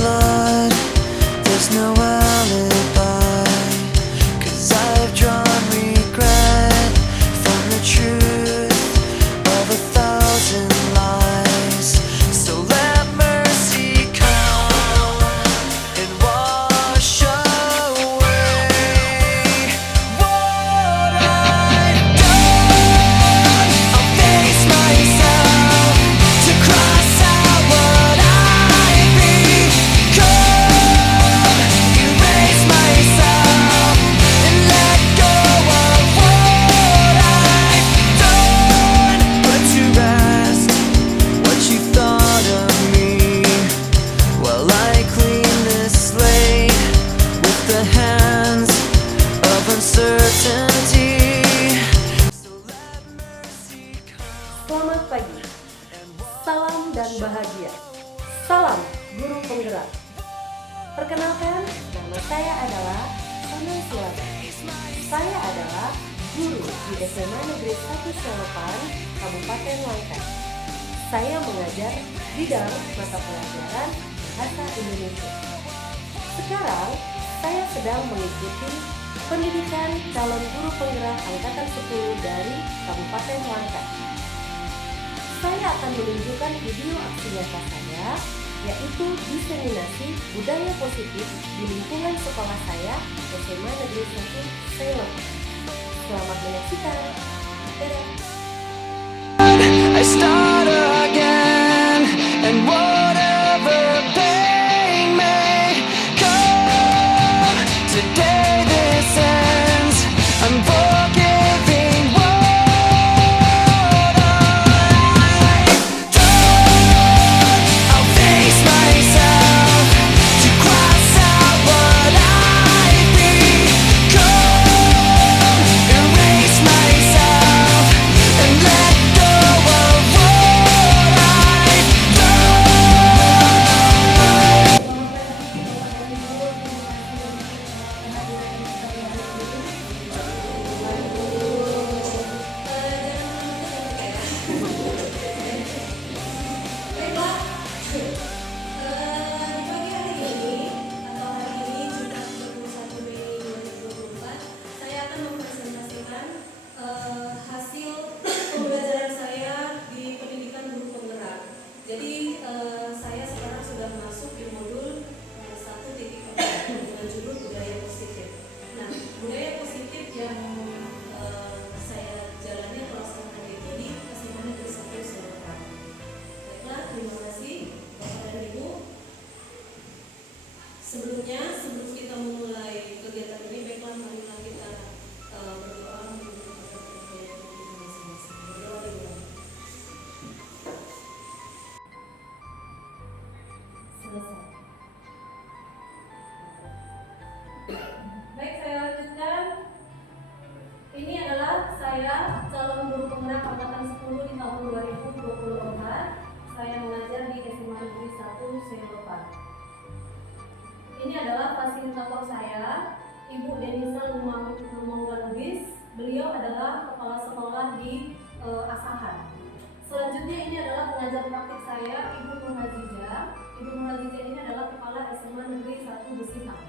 blood, there's no alibi, 'cause I've drawn regret from the truth of 1,000 lies. So let mercy come and wash away what I've done. I'll face myself to cross out what I've become, erase myself and let go of what I've done. Put to rest what you thought of me while I clean this slate with the hands of uncertainty. So let mercy come. Selamat pagi, salam dan bahagia. Salam Guru Penggerak. Perkenalkan, nama saya adalah Sana Silada. Saya adalah guru di SMA Negeri 1 Selopan, Kabupaten Langkat. Saya mengajar bidang mata pelajaran Bahasa Indonesia. Sekarang, saya sedang mengikuti pendidikan calon guru penggerak angkatan 10 dari Kabupaten Langkat. Saya akan menunjukkan video aksi nyata saya, yaitu diseminasi budaya positif di lingkungan sekolah saya, SMA Negeri 1 Selopan. Selamat menyaksikan. Dadah. I start again, and whatever pain may come, today this ends. I'm forgiving what I've done. I'll face myself to cross out what I've become, erase myself and let go of what I've done. Saya akan mempresentasikan hasil pembelajaran saya di pendidikan guru penggerak. Jadi saya sekarang sudah masuk di modul 1.4 dengan judul budaya positif. Nah, budaya positif yang saya jalani pelaksanaan itu di SMA Negeri 1 Selopan. Baiklah, terima kasih Bapak dan Ibu. Sebelum kita memulai kegiatan ini, baiklah marilah kita berdoa untuk kegiatan kita masing-masing. Berdoa dulu. Selesai. Baik, saya lanjutkan. Ini adalah saya calon guru penggerak angkatan 10 di tahun 2024. Saya mengajar di SMA Negeri 1 Selopan. Ini adalah fasilitator saya, Ibu Denisa Lumangga Lubis. Beliau adalah kepala sekolah di Asahan. Selanjutnya ini adalah pengajar praktik saya, Ibu Nur Hazijah. Ibu Nur Hazijah ini adalah kepala SMA Negeri 1 Besihang.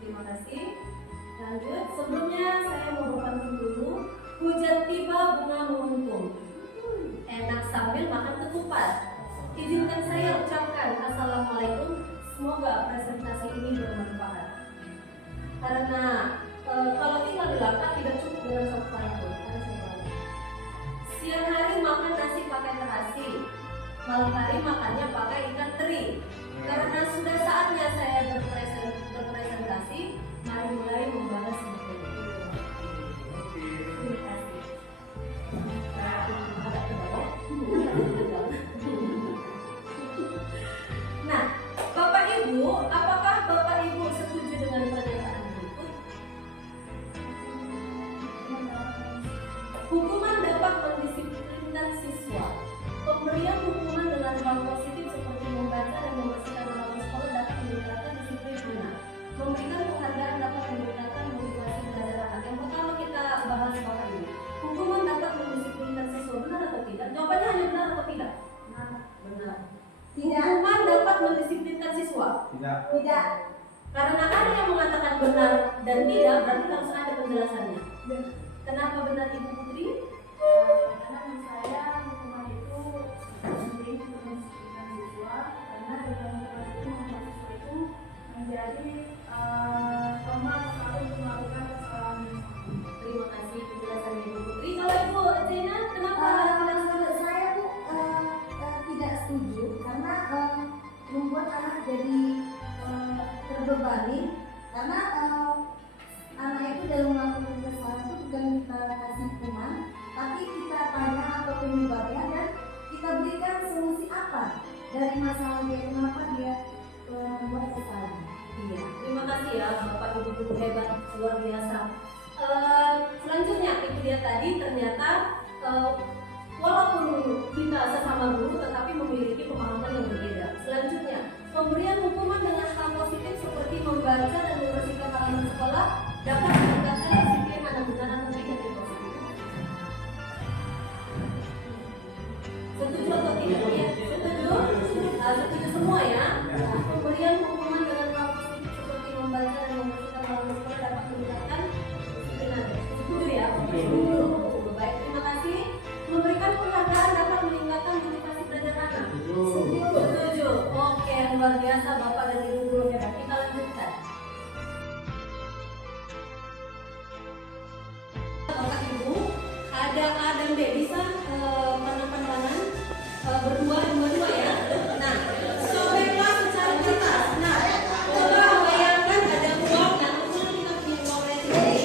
Terima kasih. Lanjut, sebelumnya saya mau berpantun dulu. Hujan tiba bunga menguntung, enak sambil makan ketupat. Izinkan saya ucapkan Assalamualaikum. Semoga presentasi ini bermanfaat. Karena kalau tinggal di Langkat tidak cukup dengan satu pantun. Ada satu lagi. Siang hari makan nasi pakai terasi, malam hari makannya pakai ikan teri. Karena sudah saatnya saya berpresentasi, mari mulai membalas buku. Terima kasih. Agak ke bawah. Nah, Bapak Ibu, apakah Bapak Ibu setuju dengan pernyataan berikut? Hukuman dapat mendisiplinkan siswa. Pemberian hukuman dengan hal positif seperti membaca dan membersihkan halaman sekolah dapat meningkatkan disiplin anak. Memberikan penghargaan dapat meningkatkan motivasi belajar anak. Yang pertama kita bahas Bapak Ibu. Hukuman dapat mendisiplinkan siswa, benar atau tidak? Jawabannya hanya benar atau tidak? Benar. Tidak. Hukuman dapat mendisiplinkan siswa. siswa? Tidak. Karena ada yang mengatakan benar dan tidak, berarti harus ada penjelasannya. Kenapa benar Ibu Putri? Karena menurut saya hukuman itu penting untuk mendisiplinkan siswa, karena dengan hukuman itu membuat siswa itu menjadi lemah sekali untuk melakukan kesalahan yang sama. Terima kasih penjelasan Ibu Putri. Kalau Ibu Zena, kenapa tidak setuju? Saya tuh tidak setuju karena membuat anak jadi terbebani, karena anak itu dalam melakukan kesalahan itu bukan kita kasih hukuman, tapi kita tanya apa penyebabnya dan kita berikan solusi apa dari masalah dia, kenapa dia membuat kesalahan. Iya, terima kasih ya Bapak Ibu guru hebat, luar biasa. Selanjutnya itu dia tadi ternyata walaupun kita sesama guru tetapi memiliki pemahaman yang berbeda. Selanjutnya, pemberian hukuman dengan hal positif seperti membaca dan membersihkan halaman sekolah dapat meningkatkan disiplin anak dengan memberikan yang positif. Setuju atau tidak? Ya, setuju? Setuju semua ya. Pemberian hukuman dengan hal positif seperti membaca dan membersihkan halaman sekolah dapat meningkatkan disiplin anak. Setuju ya? Baik, terima kasih. Memberikan penghargaan dapat meningkatkan motivasi belajar anak. Setuju. Oke, luar biasa Bapak dan Ibu guru hebat. Kita lanjutkan. Bapak Ibu, ada A dan B, bisa penempanan berdua ya. Nah, sobeklah secara certas. Nah, coba bayangkan ada uang. Nah, kebetulan kita punya uang receh.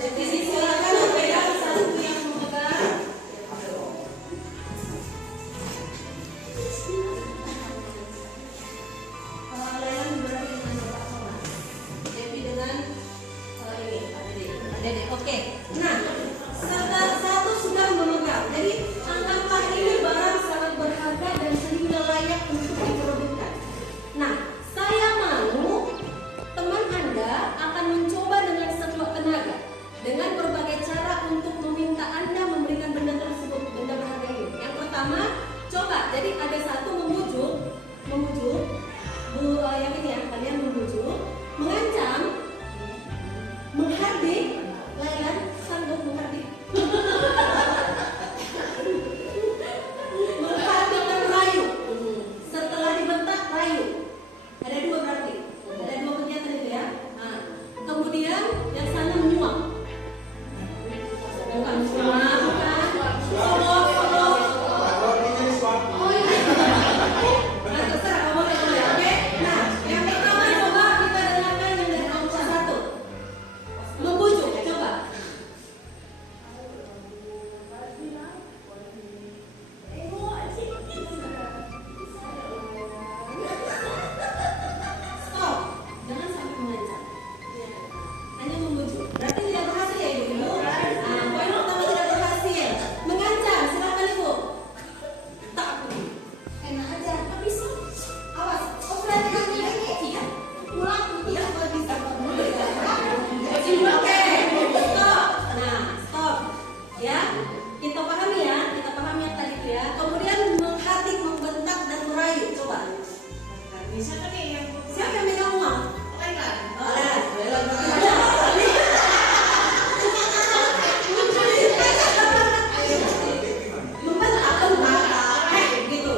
Jadi silakan pegang satu yang memegang. Lelang berarti dengan Bapak Thomas. Devi dengan ini Pak Dede. Oke. Nah, satu sudah memegang. Jadi anggaplah ini barang sangat berharga dan sehingga layak untuk diperebutkan. Nah, saya mau teman Anda akan mencoba dengan sekuat tenaga dengan berbagai cara untuk meminta Anda memberikan benda tersebut, benda berharga ini. Yang pertama, coba. Jadi ada satu memujuk, yang ini ya, kalian memujuk, mengancam, menghardik, Lailan sanggup menghardik. Menghardik dan rayu. Setelah dibentak, rayu. Ada dua berarti. Ada dua kegiatan itu ya. Nah, kemudian yang sana menyuap. Bukan menyuap, bukan. Solo. Oh iya. Nah, terserah kamu ya. Oke. Nah, yang pertama coba kita dengarkan yang dari kelompok 1. Membujuk, coba. Stop, jangan sampai mengancam. Hanya membujuk. Berarti tidak berhasil ya Ibu? Nah, poin pertama tidak berhasil. Mengancam, silakan Ibu. Tak, Enak aja, tapi sih awas, berarti kamu ini ya, pulang ya bisa. Oke, stop. Nah, stop. Ya, kita pahami ya, kita pahami yang tadi itu ya. Kemudian menghardik, membentak dan merayu. Coba. Siapa nih yang Siapa yang megang uang? Lailan? Gitu.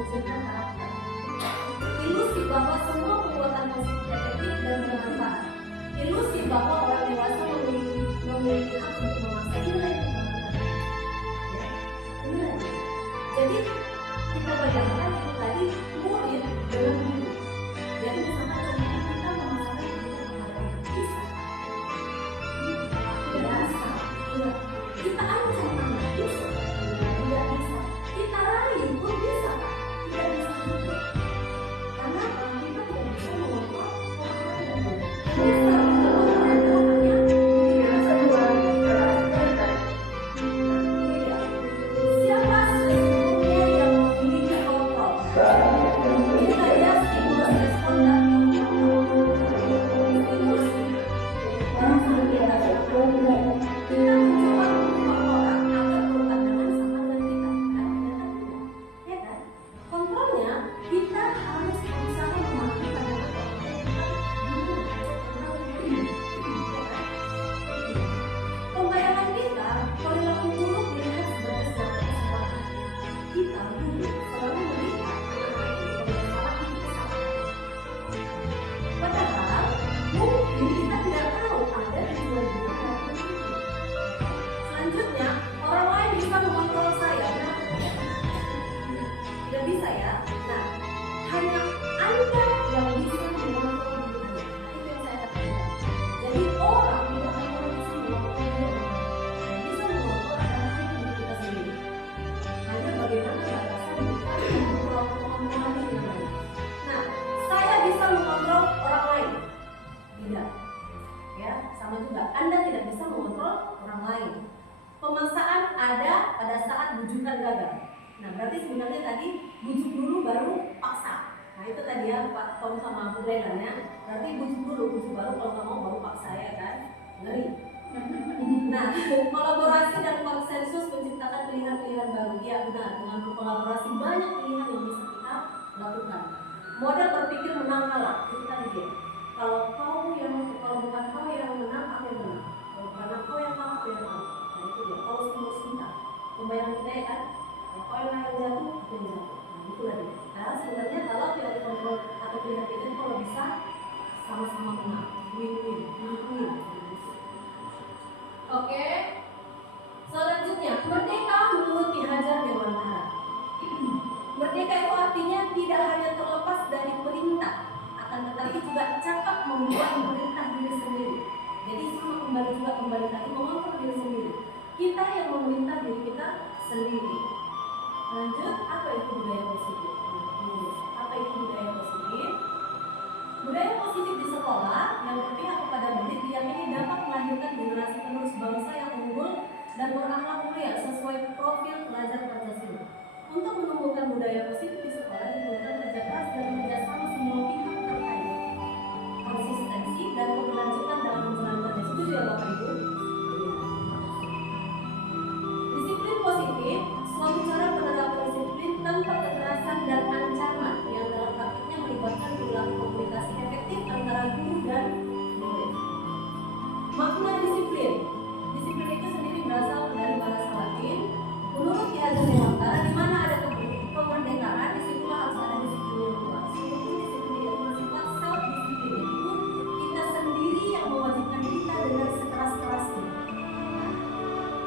memunculkan karakter. Ilusi bahwa semua perbuatan positif efektif dan bermanfaat. Ilusi bahwa orang dewasa memiliki hak untuk memaksa nilai kebanyakan. Benar. Jadi kita bayangkan itu tadi murid dengan guru. Jadi misalkan contohnya kita memaksakan kita bisa. Biasa. Iya. Kita ancam anak bisa. Tidak bisa. Kita raih pun bisa. Tidak bisa juga. Karena kita tidak bisa mengontrol orang lain. Bisa mengontrol hanya siapa sesungguhnya yang memiliki kontrol. Ini saja stimulus respon dan stimulus. Orang sama kita mencoba mengubah orang agar berpandangan sama dengan kita. Ya kan? Kontrolnya kita harus berusaha memahami pandangan orang lain. Ya kan? Pembayangan kita, perilaku buruk dilihat sebagai suatu kesempatan. Kita dulu selalu melihat anak itu bermasalah hidup sama. Padahal mungkin kita tidak tahu ada tujuan buruk dalam hidup. Selanjutnya, orang lain bisa mengontrol saya. Nah, tidak bisa ya. Nah, hanya Anda yang bisa mengontrol diri Anda. Nah, itu yang saya katakan. Jadi orang tidak akan bisa mengontrol diri orang lain. Yang bisa mengontrol adalah diri kita sendiri. Hanya bagaimana batasan kita mengontrol diri yang lain. Nah, saya bisa mengontrol orang lain. Tidak. Ya, sama juga. Anda tidak bisa mengontrol orang lain. Pemaksaan ada pada saat bujukan gagal. Nah, berarti sebenarnya tadi bujuk dulu baru paksa. Nah, itu tadi ya Pak Tom sama Bu Lelan ya. Berarti bujuk dulu, bujuk baru kalau nggak mau baru paksa ya kan. Ngeri. Nah, kolaborasi dan konsensus menciptakan pilihan-pilihan baru. Ya benar, dengan berkolaborasi banyak pilihan yang bisa kita lakukan. Model berpikir menang kalah, itu tadi dia. Kalau bukan kau yang menang, aku yang menang. Kalau karena kau yang kalah, aku yang kalah. Nah itu dia, kalau stimulus kita. Pembayangan kita ya kan, kalau kau yang jatuh, aku yang jatuh. Nah itulah dia. Karena sebenarnya kalau tidak dikontrol atau pilihan kita itu kalau bisa sama-sama menang. Win-win. Oke. Selanjutnya, merdeka menurut Ki Hajar Dewantara. Merdeka itu artinya tidak hanya terlepas dari perintah, akan tetapi juga cakap membuat perintah diri sendiri. Jadi sama kembali tadi mengontrol diri sendiri. Kita yang memerintah diri kita sendiri. Lanjut, apa itu budaya positif? Apa itu budaya positif? Budaya positif di sekolah yang berpihak kepada murid diyakini dapat melahirkan generasi penerus bangsa yang unggul dan berakhlak mulia sesuai profil pelajar Pancasila. Untuk menumbuhkan budaya positif di sekolah diperlukan kerja keras dan kerjasama semua pihak terkait, konsistensi dan keberlanjutan dalam menjalankannya. Setuju ya Bapak Ibu? Disiplin positif suatu cara penerapan disiplin tanpa kekerasan dan ancaman yang dalam praktiknya melibatkan perilaku komunikasi efektif antara guru dan murid. Makna disiplin. Disiplin itu sendiri berasal dari bahasa Latin. Menurut Ki Hajar Dewantara, di mana ada kemerdekaan, disitulah harus ada disiplin yang kuat. Sehingga disiplin itu bersifat self disiplin, yaitu kita sendiri yang mewajibkan kita dengan sekeras-kerasnya.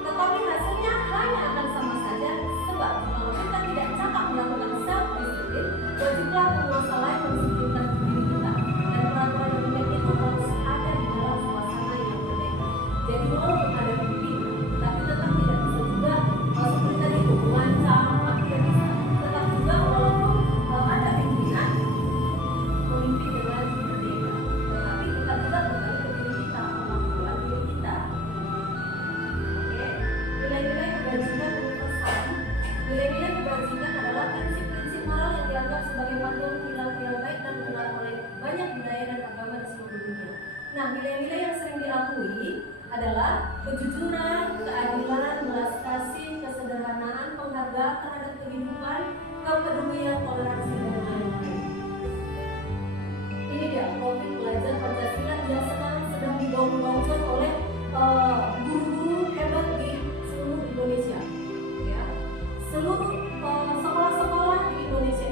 Tetapi hasilnya hanya akan sama saja, sebab kalau kita tidak cakap melakukan self disiplin, wajiblah penguasa lain mendisiplinkan diri kita. Dan peraturan yang demikian itu harus ada di dalam suasana yang berbeda. Jadi walaupun ada pimpinan, tapi tetap tidak bisa juga seperti tadi itu mengancam, tidak bisa. Tetap juga walaupun ada pimpinan memimpin dengan berbeda, tetapi tetap juga kembali ke diri kita, kemampuan diri kita. Oke, nilai-nilai kebajikan universal. Nilai-nilai kebajikan adalah prinsip-prinsip moral yang dianggap sebagai panduan perilaku yang baik dan benar oleh banyak budaya dan agama di seluruh dunia. Nah, nilai-nilai yang sering diakui adalah kejujuran, keadilan, belas kasih, kesederhanaan, penghargaan terhadap kehidupan, kepedulian, toleransi, dan lain-lain. Ini dia profil pelajar Pancasila yang sekarang sedang digaung-gaungkan oleh guru-guru hebat di seluruh Indonesia. Ya, seluruh sekolah-sekolah di Indonesia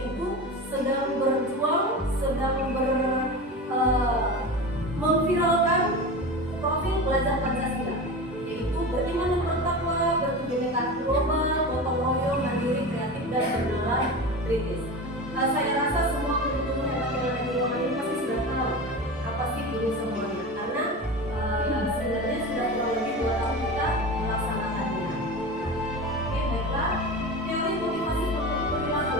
Saya rasa semua pendukung hebat yang ada di ruangan ini pasti sudah tahu apa sih ini semuanya, karena sebenarnya sudah kurang lebih 2 tahun kita melaksanakannya. Oke, baiklah. Teori motivasi perilaku.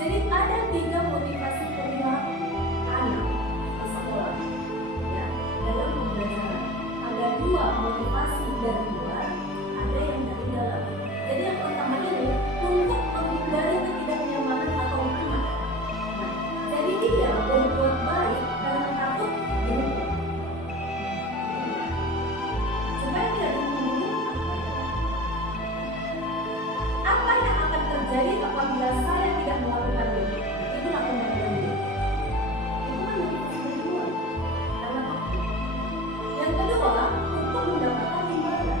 Jadi ada 3 motivasi perilaku anak di sekolah, ya, dalam pembelajaran. Ada 2 motivasi dari luar, ada yang dari dalam. Jadi yang pertama ini untuk menghindari ketidaknyamanan atau lingkungan. Nah, jadi dia berbuat baik karena takut dihukum. Supaya tidak dihukum, apa yang akan terjadi apabila saya tidak melakukan ini? Itulah pembelajaran ini. Itu kan motivasi dari luar, karena takut. Yang kedua, untuk mendapatkan imbalan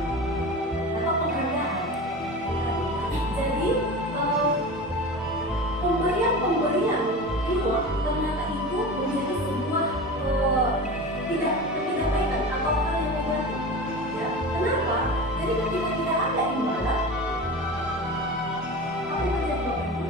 atau penghargaan. Jadi pemberian reward ternyata itu menjadi sebuah ketidakbaikan atau hal yang negatif. Ya, kenapa? Jadi ketika tidak ada imbalan, apa yang terjadi Bapak Ibu?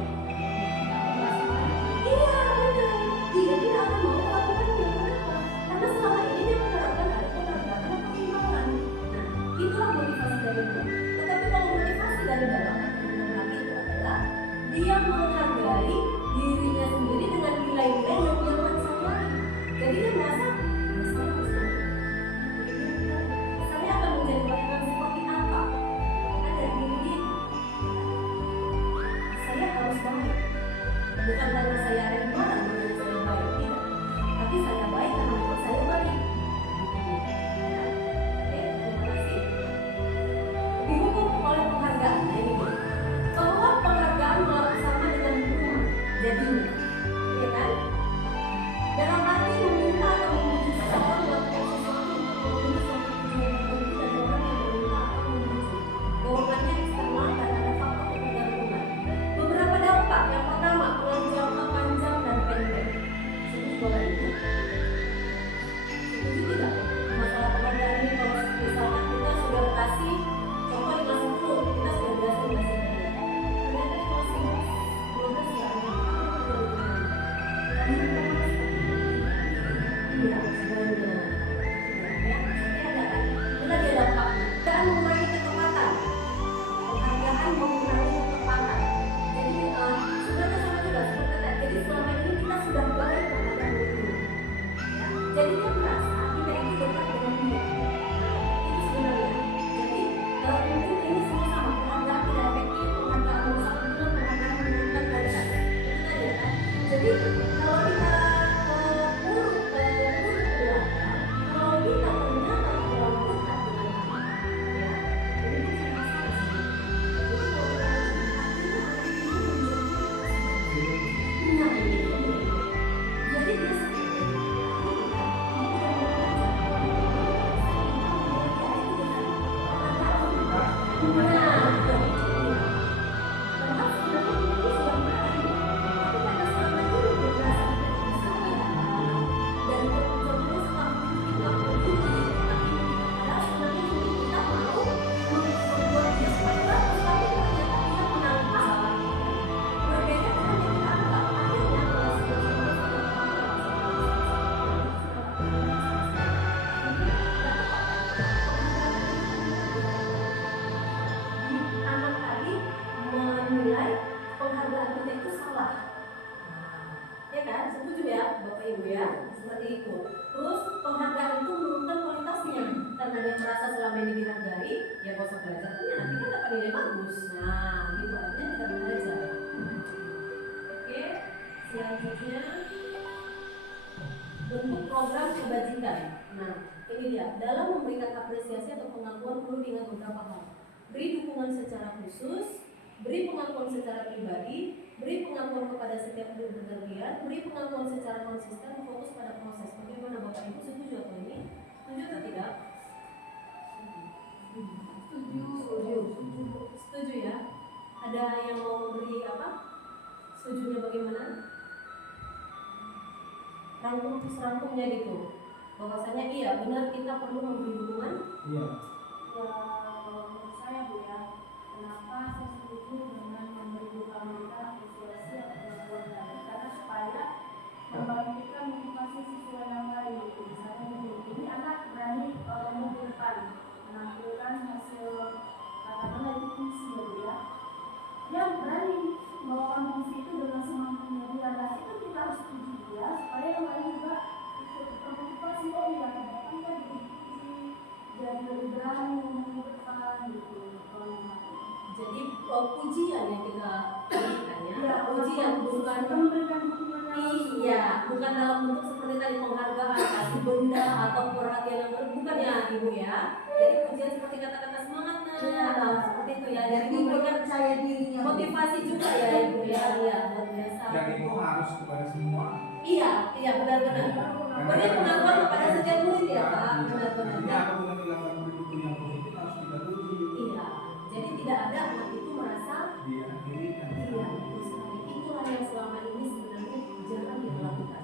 Iya, benar. Dia tidak akan mau melakukannya. Kenapa? Karena selama ini dia menerapkan ada penghargaan atau imbalan. Nah, itulah motivasi dari luar. Tetapi kalau motivasi dari dalam, itu adalah dia menghargai dirinya sendiri dengan nilai-nilai yang dia maksudkan. Jadi dia merasa saya harus baik. Saya akan menjadi pelayanan seperti apa? Karena dari diri dia, saya harus baik. Bukan karena saya ada imbalan makanya saya baik, tidak. Tapi saya baik karena memang saya baik. Ya. Oke, terima kasih. Dihukum oleh penghargaan. Nah, ini dia. Bahwa penghargaan sama dengan hukuman jadinya, ya kan? Dalam arti meminta atau memuji seseorang melakukan sesuatu untuk memenuhi suatu tujuan tertentu dari orang yang meminta atau memuji. Dorongannya eksternal dan ada faktor ketergantungan. Beberapa dampak. Yang pertama, peluang jangka panjang dan pendek. Setuju Bapak Ibu? Setuju tidak? Masalah penghargaan ini kalau misalkan kita sudah kasih contoh dikasih 10, kita sudah biasa dikasih 10. Ternyata dikasih 12 ya. Iya, sebenarnya. Ya, ada kan? Benar dia dampaknya. Penghargaan mengurangi ketepatan. Penghargaan mengurangi ketepatan. Jadi sebenarnya sama juga seperti tadi. Jadi selama ini kita sudah baik kepada murid. Ya, jadi dia merasa kita itu dekat dengan dia. Itu sebenarnya. Jadi mungkin ini sama-sama penghargaan tidak efektif, penghargaan merusak hubungan, penghargaan menurunkan kualitas. Itu tadi ya kan. Jadi kalau kita urut ke belakang, kalau kita ternyata terlalu dekat dengan anak, ya, jadi itu sama salah sih. Jadi kalau kita artinya anak itu punya ini. Jadi dia anak tadi menilai penghargaan kita itu salah. Ya kan? Setuju ya Bapak Ibu ya? Seperti itu. Terus penghargaan itu menurunkan kualitasnya. Karena dia merasa selama ini dihargai, ya gak usah belajar. Nanti kan dapat nilai bagus. Nah, gitu artinya kita belajar. Oke, selanjutnya bentuk program kebajikan. Nah, ini dia. Dalam memberikan apresiasi atau pengakuan perlu diingat beberapa hal. Beri dukungan secara khusus, beri pengakuan secara pribadi, beri pengakuan kepada setiap guru bergantian, beri pengakuan secara konsisten, fokus pada proses. Bagaimana Bapak Ibu, setuju atau ini? Setuju atau tidak? Setuju ya. Ada yang mau memberi apa? Setujunya bagaimana? Serangkumnya gitu. Bahwasanya iya benar kita perlu memberi dukungan. Iya. Menurut saya Bu ya, kenapa saya setuju dengan memberi dukungan kita apresiasi atau pengakuan pujian, bukan memberikan dukungan yang langsung. iya, bukan dalam bentuk seperti tadi penghargaan, kasih benda atau perhatian yang bukan ya ibu ya. Jadi pujian seperti kata-kata semangat seperti itu ya. Jadi memberikan percaya dirinya. motivasi juga ya ibu ya, iya luar biasa. Dan itu harus kepada semua. Iya, iya benar-benar. Beri pengakuan kepada setiap murid ya Pak, Artinya benar-benar. apabila dilakukan begitu yang positif harus kita puji. Iya, jadi tidak ada anak itu merasa Dia dirikan. iya betul sekali. Itulah yang selama ini sebenarnya jangan kita lakukan.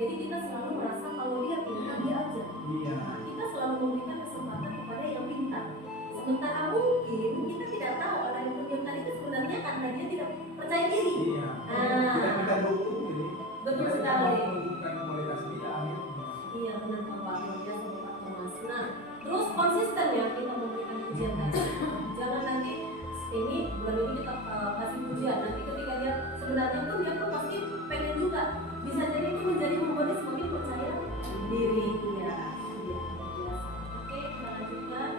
Jadi kita selalu merasa kalau dia pintar dia aja. Iya. Nah, kita selalu memberikan kesempatan kepada yang pintar. Sementara mungkin kita tidak tahu orang yang pintar itu sebenarnya karena dia tidak percaya diri. Iya. Ah. Kita dukung ini. Betul Kita sekali. menunjukkan kualitas dia akhirnya. Iya benar Bapak, luar biasa Bapak Thomas. Nah, terus konsisten ya kita memberikan pujian tadi. Jangan nanti ini bulan ini kita kasih pujian, nanti ketika dia sebenarnya pun dia pun pasti pengen juga. Bisa jadi itu menjadi membuat dia semakin percaya diri. Iya, iya luar biasa. Oke, kita lanjutkan.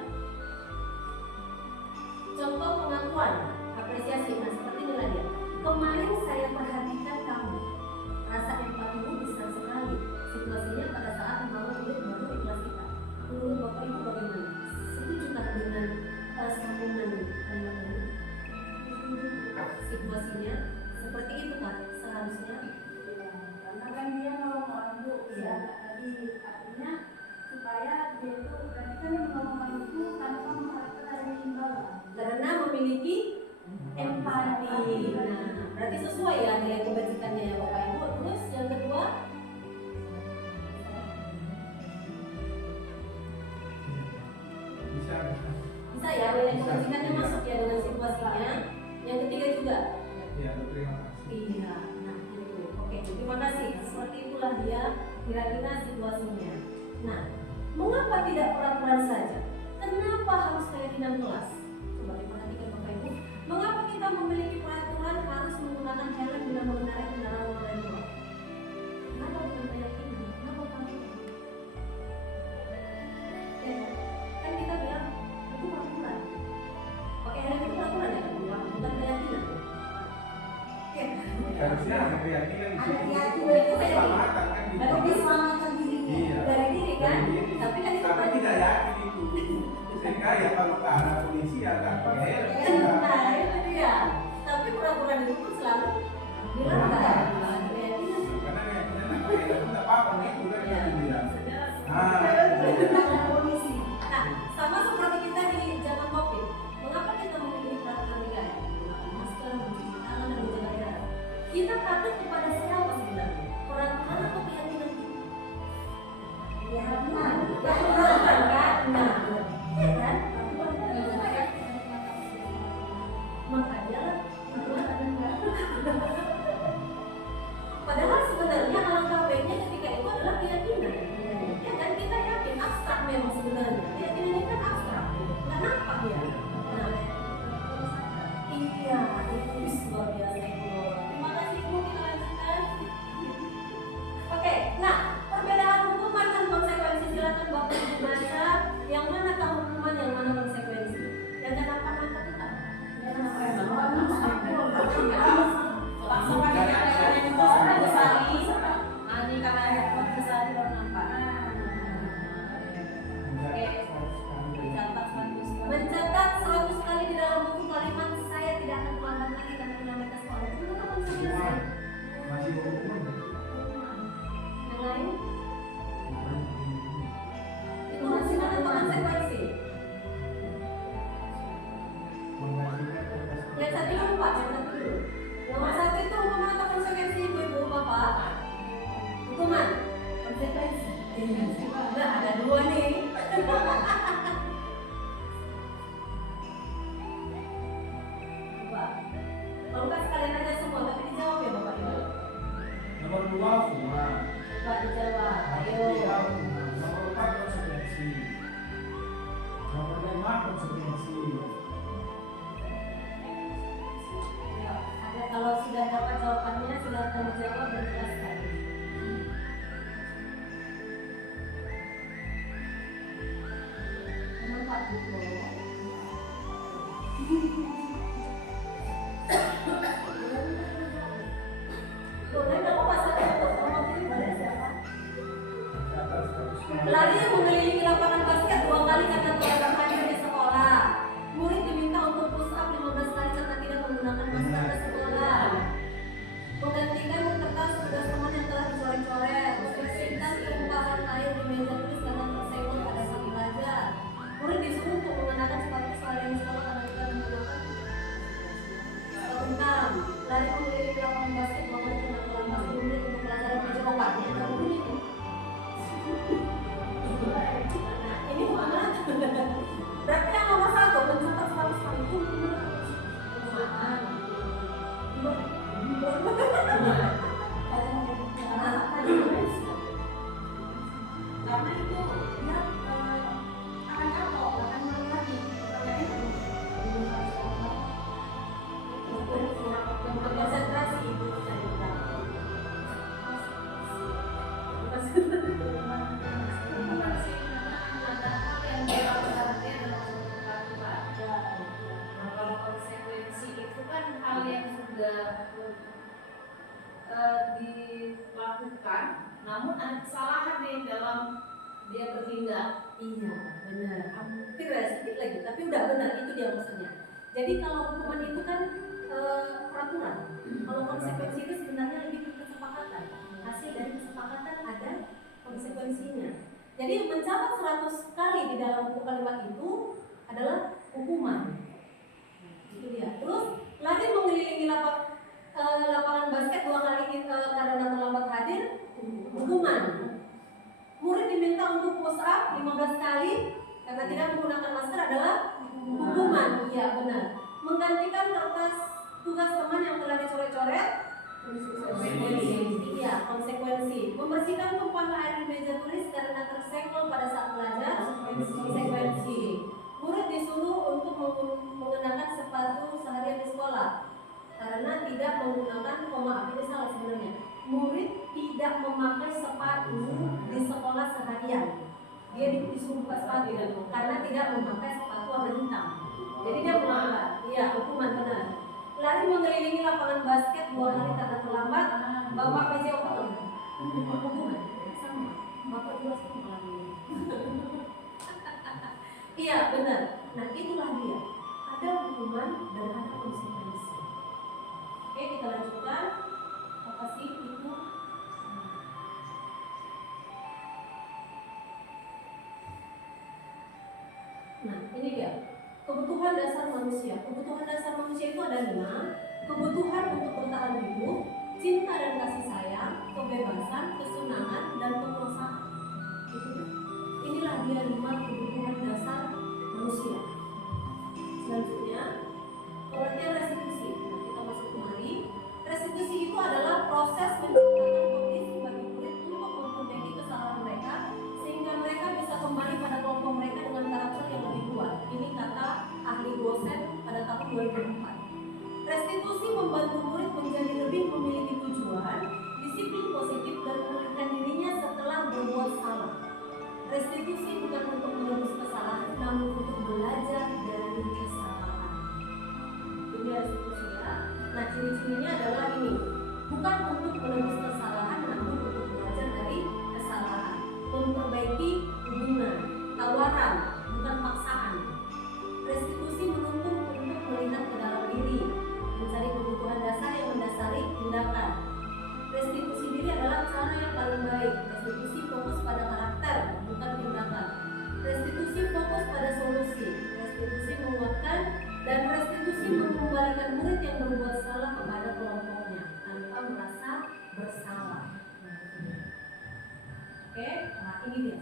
Contoh pengakuan, apresiasi. Nah seperti inilah dia. Kemarin saya perhatikan kamu. Rasa empatimu besar sekali. Situasinya pada saat membangun murid baru di kelas kita. Menurut Bapak Ibu bagaimana? Setujukah dengan sambungan kalimat ini? Situasinya seperti itu kan seharusnya. Karena kan dia nolong orang Bu, Iya. tadi artinya supaya dia itu berarti kan dia menolong orang itu tanpa mengharapkan adanya imbalan. Karena memiliki empati. Nah, berarti sesuai ya nilai kebajikannya ya Bapak Ibu. Terus yang kedua, Bisa. bisa ya nilai kebajikannya masuk ya dengan situasinya. Yang ketiga juga. Iya, terima kasih. Iya, nah itu. Oke, terima kasih. Seperti itulah dia kira-kira situasinya. Nah, mengapa tidak peraturan saja? Kenapa harus keyakinan kelas? Coba diperhatikan Bapak Ibu. Mengapa kita memiliki peraturan harus menggunakan helm bila mengendarai kendaraan roda dua? Kenapa bukan keyakinan? Kenapa kami? Ya, kan kita bilang itu peraturan. Pakai helm itu peraturan ya, bukan keyakinan. Ya. Harusnya ada keyakinan di Ada situ. keyakinan itu Keselamatan kan di Baru dia selamatkan dirinya. Iya. Dari diri kan? Dari diri. Tapi kan itu Tapi tidak yakin itu. Sehingga ya kalau ke arah polisi agak pakai helm. Nah, itu dia. Tapi peraturan itu pun selalu dilanggar. Nah, keyakinan. Karena keyakinan nggak pakai helm nggak apa-apa nih, udah Ya, kita bilang. sejarah. Polisi. Nah, sama seperti kita di zaman COVID. Mengapa kita memilih peraturan 3M? Menggunakan masker, mencuci tangan, dan menjaga jarak. Kita takut kepada siapa sebenarnya? Peraturan atau keyakinan kita? Keyakinan. Peraturan kan? Nah, iya kan? Makanya padahal sebenarnya alangkah baiknya ketika itu adalah keyakinan. Ya kan kita yakin abstrak memang sebenarnya. Keyakinan ini kan abstrak. Kenapa ya? Nah, iya itu luar biasa itu. Terima kasih Ibu, kita lanjutkan. Oke, nah perbedaan hukuman dan konsekuensi silakan Bapak Ibu baca. Yang mana hukuman, yang mana konsekuensi? Yang kenapa mantap kita? Yang kenapa langsung pakai kata-kata yang besari. Ini karena hebat besari baru nampak. Mencatat 100 kali di dalam buku kalimat saya tidak akan terlambat lagi dan menambahkan sekolah. Itu kan konsekuensi. Masih hukuman. Yang lain? Itu masih mana konsekuensi? Yang satu dulu Pak, yang satu dulu. Nomor satu itu hukuman atau konsekuensi ibu-ibu bapak? Hukuman, konsekuensi. Nah, ada dua nih. Coba, kalau nggak sekalian aja semua, tapi dijawab ya bapak ibu. Nomor 2 hukuman. Coba dijawab, ayo. Nomor 4 konsekuensi. Nomor 5 konsekuensi. Ya, ada kalau sudah dapat jawabannya silakan dijawab dan jelaskan. Nomor 4 buku. Lari mengelilingi lapangan basket 2 kali karena tidak hadir di sekolah. Murid diminta untuk push up 15 kali karena tidak menggunakan masker ke sekolah. Menggantikan kertas tugas teman yang telah dicoret-coret. Membersihkan tumpahan air di meja tulis karena tersenggol pada saat belajar. Murid disuruh untuk mengenakan sepatu sehari di sekolah karena tidak menggunakan sepatu. Lari mengelilingi lapangan basket 2 kali karena terlambat 10 menit untuk pelajaran meja obat. Ini ada bunyi tuh. Nah, ini mana? Berarti yang nomor 1 mencatat 100 kali itu Karena itu dia akan kapok, akan mulai lagi. konsentrasi itu cari Bukan sih, memang ada hal yang dia harus perhatian dalam suatu peraturan. Nah, kalau konsekuensi itu kan hal yang sudah dilakukan, namun ada kesalahan nih dalam dia bertindak. Iya, benar. Hampir sedikit lagi, tapi udah benar itu dia maksudnya. Jadi kalau hukuman itu kan peraturan. Kalau konsekuensi itu sebenarnya lebih ke kesepakatan. Hasil dari kesepakatan ada konsekuensinya. Jadi mencatat 100 kali di dalam buku kalimat itu adalah hukuman. Itu dia. Terus lari mengelilingi lapangan basket 2 kali karena terlambat hadir, hukuman. Murid diminta untuk push up 15 kali karena tidak menggunakan masker adalah hukuman. Iya benar. Menggantikan kertas tugas teman yang telah dicoret-coret, iya konsekuensi. Membersihkan tumpahan air di meja tulis karena tersenggol pada saat belajar, konsekuensi. Murid disuruh untuk mengenakan sepatu seharian di sekolah karena tidak menggunakan, maaf ini salah sebenarnya. Murid tidak memakai sepatu di sekolah seharian. Dia disuruh buka sepatu karena tidak memakai sepatu warna hitam. Jadi dia melanggar. Iya, hukuman benar. Lari mengelilingi lapangan basket 2 kali karena terlambat. Bapak PJ apa? Hukuman. Sama. Bapak juga sama. Iya, benar. Nah, itulah dia. Ada hukuman dan ada konsekuensi. Oke, kita lanjutkan. Apa sih itu? Nah, ini dia. Kebutuhan dasar manusia. Kebutuhan dasar manusia itu ada 5. Kebutuhan untuk bertahan hidup, cinta dan kasih sayang, kebebasan, kesenangan, dan kekuasaan. Inilah dia 5 kebutuhan dasar manusia. Selanjutnya, pengertian restitusi. Nah, kita masuk kemari. Restitusi itu adalah proses menciptakan kondisi bagi murid untuk memperbaiki kesalahan mereka sehingga mereka bisa kembali pada kelompok mereka dengan karakter yang lebih kuat. Ini kata ahli dosen pada tahun 2004. Restitusi membantu murid menjadi lebih memiliki tujuan, disiplin positif dan memulihkan dirinya setelah berbuat salah. Restitusi bukan untuk menebus kesalahan, namun untuk belajar dari kesalahan. Ini restitusi ya. Nah, ciri-cirinya adalah ini. Bukan untuk menebus kesalahan, namun untuk belajar dari kesalahan. Memperbaiki hubungan, tawaran, bukan paksaan. Restitusi menuntut untuk melihat ke dalam diri, mencari kebutuhan dasar yang mendasari tindakan. Restitusi diri adalah cara yang paling baik. Restitusi fokus pada karakter, bukan tindakan. Restitusi fokus pada solusi. Restitusi menguatkan dan restitusi mengembalikan murid yang berbuat salah kepada kelompoknya tanpa merasa bersalah. Oke, nah ini dia.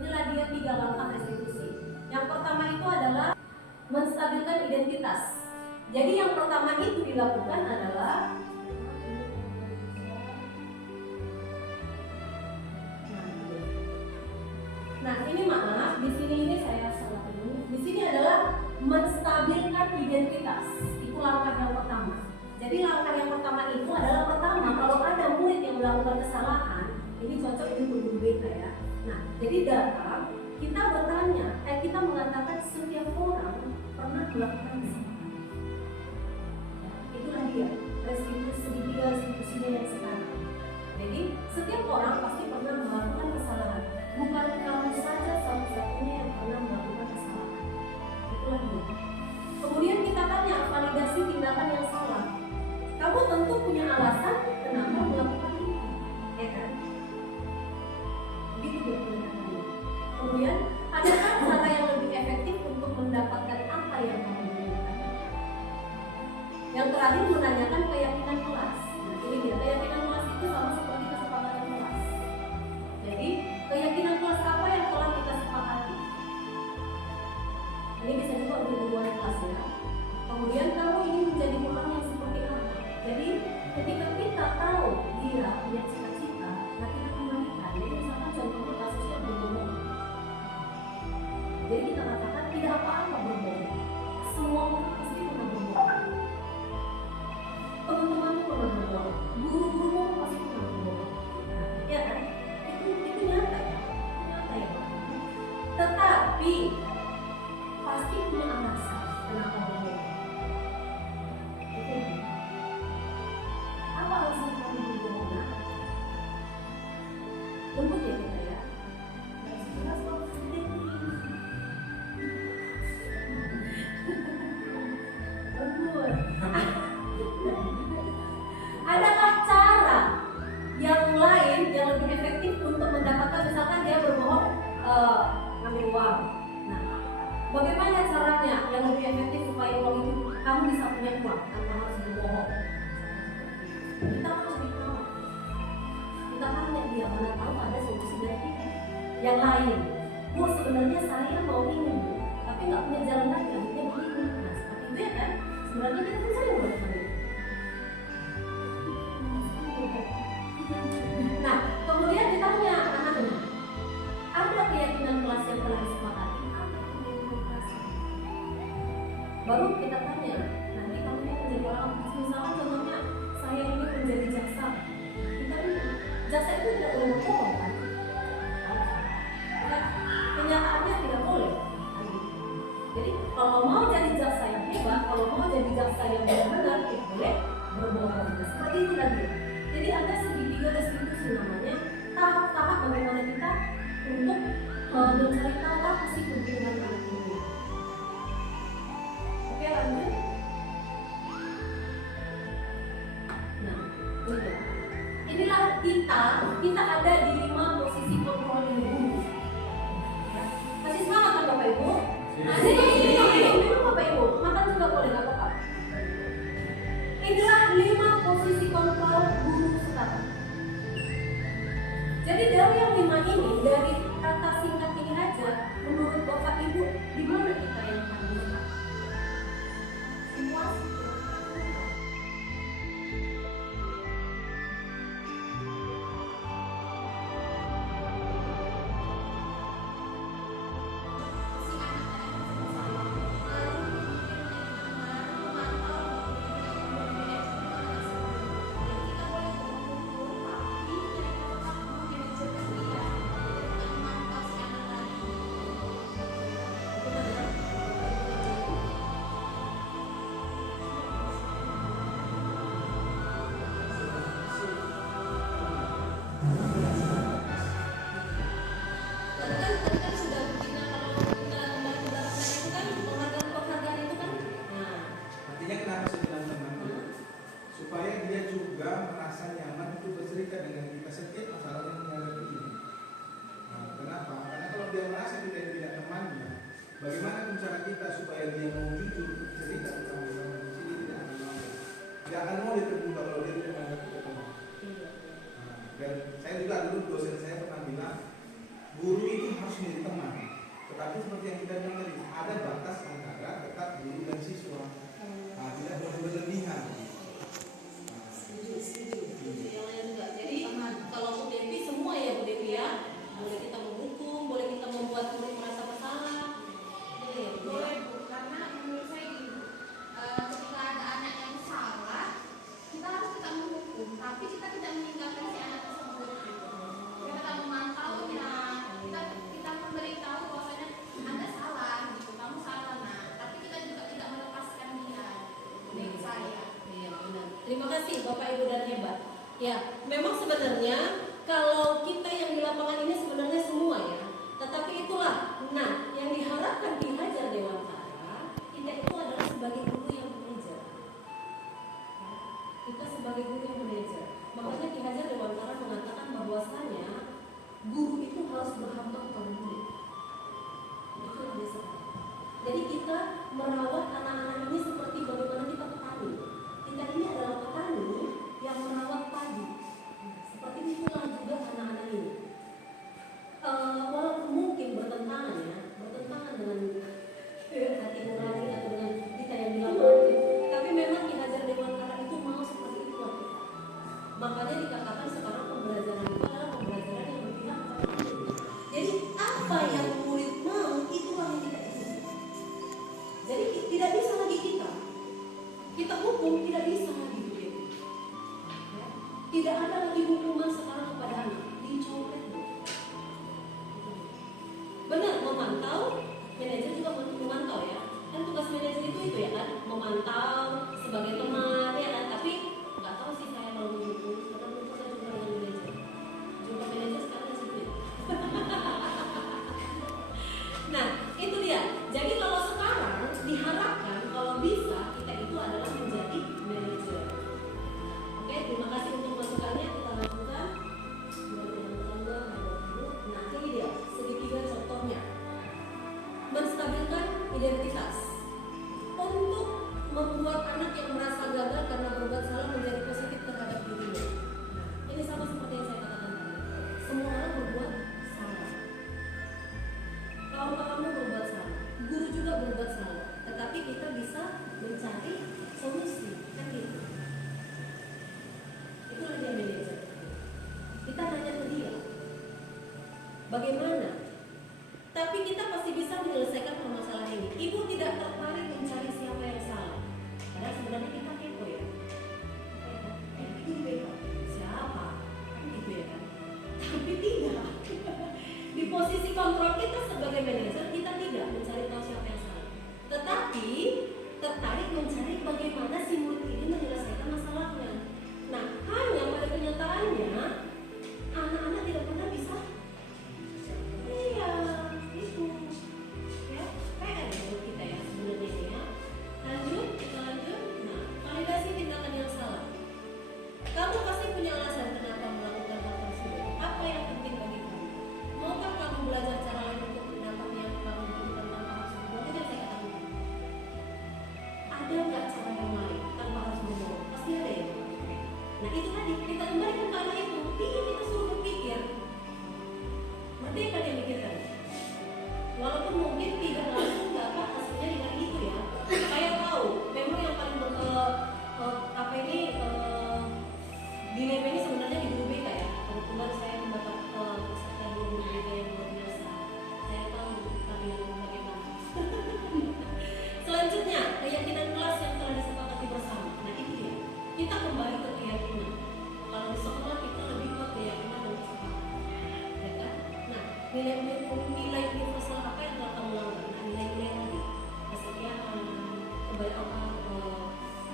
Inilah dia 3 langkah restitusi. Yang pertama itu adalah menstabilkan identitas. Jadi yang pertama itu dilakukan adalah nah ini maaf, di sini ini saya salah dulu. Di sini adalah menstabilkan identitas. Itu langkah yang pertama. Jadi langkah yang pertama itu adalah pertama kalau ada murid yang melakukan kesalahan, ini cocok ini untuk guru BK ya. Nah, jadi datang kita bertanya, kita mengatakan setiap orang pernah melakukan kesalahan. Ya, itulah dia restitusinya yang sekarang. Jadi setiap orang pasti pernah melakukan kesalahan. Bukan kamu yang lain. Bu, sebenarnya saya mau ini, Bu, tapi nggak punya jalan lagi, akhirnya begini. Nah, seperti itu ya kan? Sebenarnya kita kan sering melakukan itu. Nah, kemudian ditanya anak-anak, ada keyakinan kelas yang telah disepakati? Apa itu keyakinan kelas? Baru kita tanya, nanti kamu ini menjadi orang, misalnya contohnya saya ini menjadi jaksa. Kita ini, jaksa itu tidak boleh berbohong kan? Kan? Kenyataannya tidak boleh. Jadi kalau mau jadi jaksa yang hebat, kalau mau jadi jaksa yang benar-benar, ya boleh berbohong. Nah, seperti itu tadi. Jadi ada segitiga distribusi namanya tahap-tahap bagaimana kita untuk mencari tahu apa sih kebutuhan anak ini. Oke, lanjut. Nah, itu. Inilah kita ada di 5 posisi kontrol ini. Masih semangat kan Bapak Ibu? Nah, minum Bapak Ibu, makan juga boleh, nggak apa-apa. Inilah 5 posisi kontrol guru sekarang. Jadi dari yang 5 ini, dari kata singkat ini aja, menurut Bapak Ibu, di mana kita yang paling lekat? Semua Tadi kan sudah kita kalau kita kembali ke belakang itu kan penghargaan itu kan. Nah, Artinya kenapa saya bilang teman? Supaya dia juga merasa nyaman untuk bercerita dengan kita setiap masalah yang menghadapi ini. Nah, kenapa? Karena kalau dia merasa kita yang tidak temannya, bagaimana pun cara kita supaya dia mau jujur cerita tentang masalah di sini tidak akan mau. Tidak akan mau dia terbuka kalau dia tidak menganggap kita teman. Nah, dan saya juga dulu dosen saya pernah bilang, guru itu harus menjadi teman. Tetapi seperti yang kita bilang tadi, ada batas antara tetap guru dan siswa. Nah, tidak boleh berlebihan. setuju. Yang lain juga. Jadi kalau Bu Devi semua ya Bu Devi ya, boleh kita menghukum, boleh kita membuat murid merasa bersalah. Boleh ya Bu? Boleh Bu, karena menurut saya gini, ketika ada anak yang salah, kita harus tetap menghukum, tapi kita tidak meninggalkan si anak tersebut. Kita tetap memantaunya, kita memberitahu bahwasanya Anda salah, gitu, kamu salah, nah, tapi kita juga tidak melepaskan dia. Menurut saya. Iya benar. Terima kasih Bapak Ibu dan hebat. Ya, memang sebenarnya kalau kita yang di lapangan ini sebenarnya semua ya. Tetapi itulah, nah yang diharapkan Ki Hajar Dewantara, kita itu adalah sebagai guru yang manajer. Ya, kita sebagai guru yang manajer. Makanya Ki Hajar Dewantara mengatakan bahwasanya guru itu harus berhamba kepada murid. Itu yang dia sebut. Jadi kita merawat anak-anak ini seperti bagaimana kita petani. Kita ini adalah petani yang merawat padi. Seperti itulah juga anak-anak ini. Walaupun mungkin bertentangan dengan hati nurani atau dengan kita yang di lapangan, tapi memang Ki Hajar Dewantara itu mau seperti itu kita. Makanya dikatakan sekarang pembelajaran itu adalah pembelajaran yang berpihak kepada murid. Jadi apa yang murid mau itulah yang kita ikuti. Jadi tidak bisa lagi kita hukum, tidak bisa lagi begitu. Ya. Tidak ada lagi hukuman sekarang kepada anak, dicoret. Benar, memantau, manajer juga memantau ya. Kan tugas manajer itu ya kan, memantau sebagai teman ya kan. Tapi nggak tahu sih saya kalau menghukum, karena mungkin saya juga dengan manajer. Jumpa manajer sekarang di situ. Nah, itu dia. Jadi kalau sekarang diharapkan kalau bisa kita itu adalah menjadi manajer. Oke, terima kasih untuk masukannya. Kita lanjutkan. Nah, ini dia segitiga contohnya. Menstabilkan identitas. Untuk membuat anak yang merasa gagal bagaimana? Tapi kita pasti bisa menyelesaikan permasalahan ini. Ibu tidak tertarik mencari siapa yang salah. Karena sebenarnya kita kepo ya. Itu beda. Siapa? Kan gitu ya kan? Tapi tidak. Di posisi kontrol kita sebagai manajer, kita tidak mencari tahu siapa yang salah. Tetapi tertarik mencari bagaimana si murid ini menyelesaikan masalahnya. Nah, hanya pada kenyataannya anak-anak tidak pernah bisa. Iya, itu ya PR buat kita ya sebenarnya ini ya. Lanjut, kita lanjut. Nah, validasi tindakan yang salah. Kamu pasti punya alasan kenapa melakukan hal tersebut. Apa yang penting bagi kamu? Maukah kamu belajar cara lain untuk mendapat yang kamu butuhkan tanpa harus berbohong? Itu yang saya katakan. Ada nggak cara yang lain tanpa harus berbohong? Pasti ada ya. Nah itu tadi kita kembalikan ke anak itu. Iya, kita suruh berpikir. Merdeka dia mikirkan. Walaupun mungkin tidak langsung dapat hasilnya dengan itu ya. Saya tahu memang yang paling dilema ini sebenarnya di guru BK ya. Kebetulan saya mendapat peserta guru BK yang luar biasa. Saya tahu kalian bagaimana. Selanjutnya keyakinan kelas yang telah disepakati bersama. Nah itu ya. Kita kembali ke keyakinan. Kalau di sekolah kita lebih ke keyakinan dan kesepakatan. Ya kan? Nah, nilai universal apa yang telah kamu langgar? Nah, nilai-nilai tadi kesetiaan,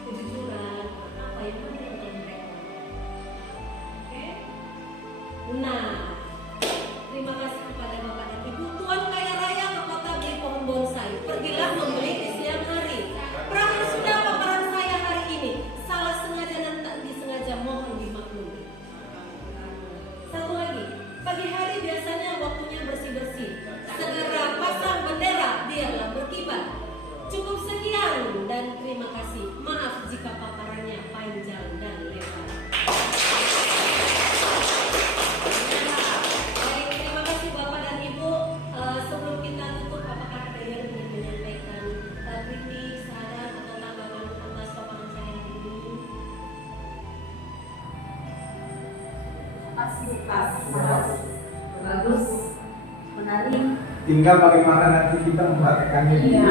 kejujuran, apa yang telah mereka lakukan. Oke? Nah, terima kasih kepada Bapak dan Ibu. Tuan kaya raya ke kota beli pohon bonsai. Pergilah membeli di siang hari. Berakhir sudah paparan saya hari ini. Salah sengaja dan tak disengaja, mohon dimaklumi. Satu lagi, pagi hari biasanya waktunya bersih-bersih. Segera pasang bendera, biarlah berkibar. Cukup sekian dan terima kasih. Maaf jika paparannya panjang dan lebar. Baik, terima kasih Bapak dan Ibu. Sebelum kita tutup, apakah ada yang ingin menyampaikan kritik, saran atau tanggapan atas paparan saya ini? Bagus, menarik. Tinggal bagaimana nanti kita mempraktekannya di Iya.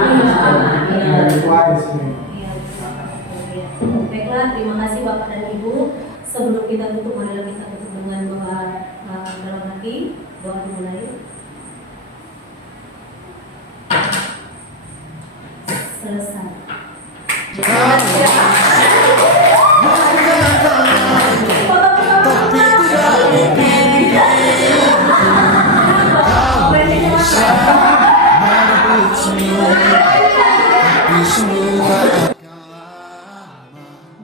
itu aja sih. Iya. Baiklah, terima kasih Bapak dan Ibu. Sebelum kita tutup, marilah kita tutup dengan doa dalam hati. Doa dimulai. Selesai.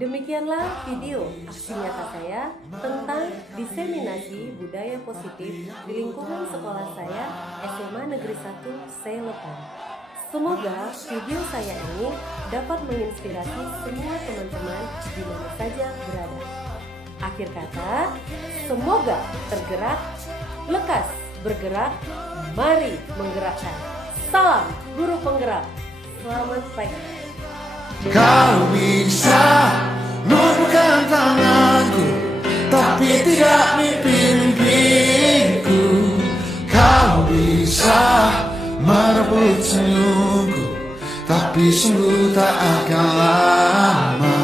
Demikianlah video aksi nyata saya tentang diseminasi budaya positif di lingkungan sekolah saya SMA Negeri 1 Selepan. Semoga video saya ini dapat menginspirasi semua teman-teman di mana saja berada. Akhir kata, semoga tergerak, lekas bergerak, mari menggerakkan. Salam guru penggerak. Selamat pagi. Kau bisa memegang tanganku, tapi tidak mimpi-mimpiku. Kau bisa merebut senyumku, tapi sungguh tak akan lama.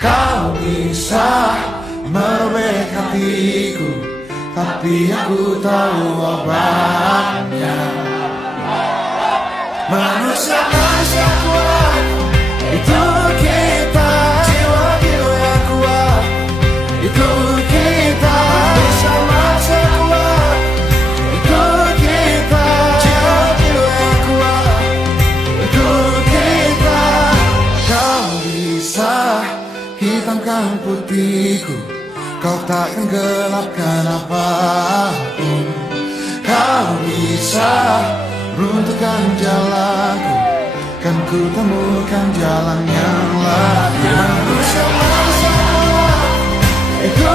Kau bisa merobek hatiku, tapi aku tahu obatnya. Manusia kuat, itu kita. Jiwa-jiwa yang kuat, itu kita. Bersama sekuat, itu kita. Jiwa-jiwa yang kuat, itu kita. Kau bisa hitamkan putihku, kau takkan gelapkan apapun. Kau bisa runtuhkan jalanku, kan ku temukan jalan yang lain. Bersama-sama itu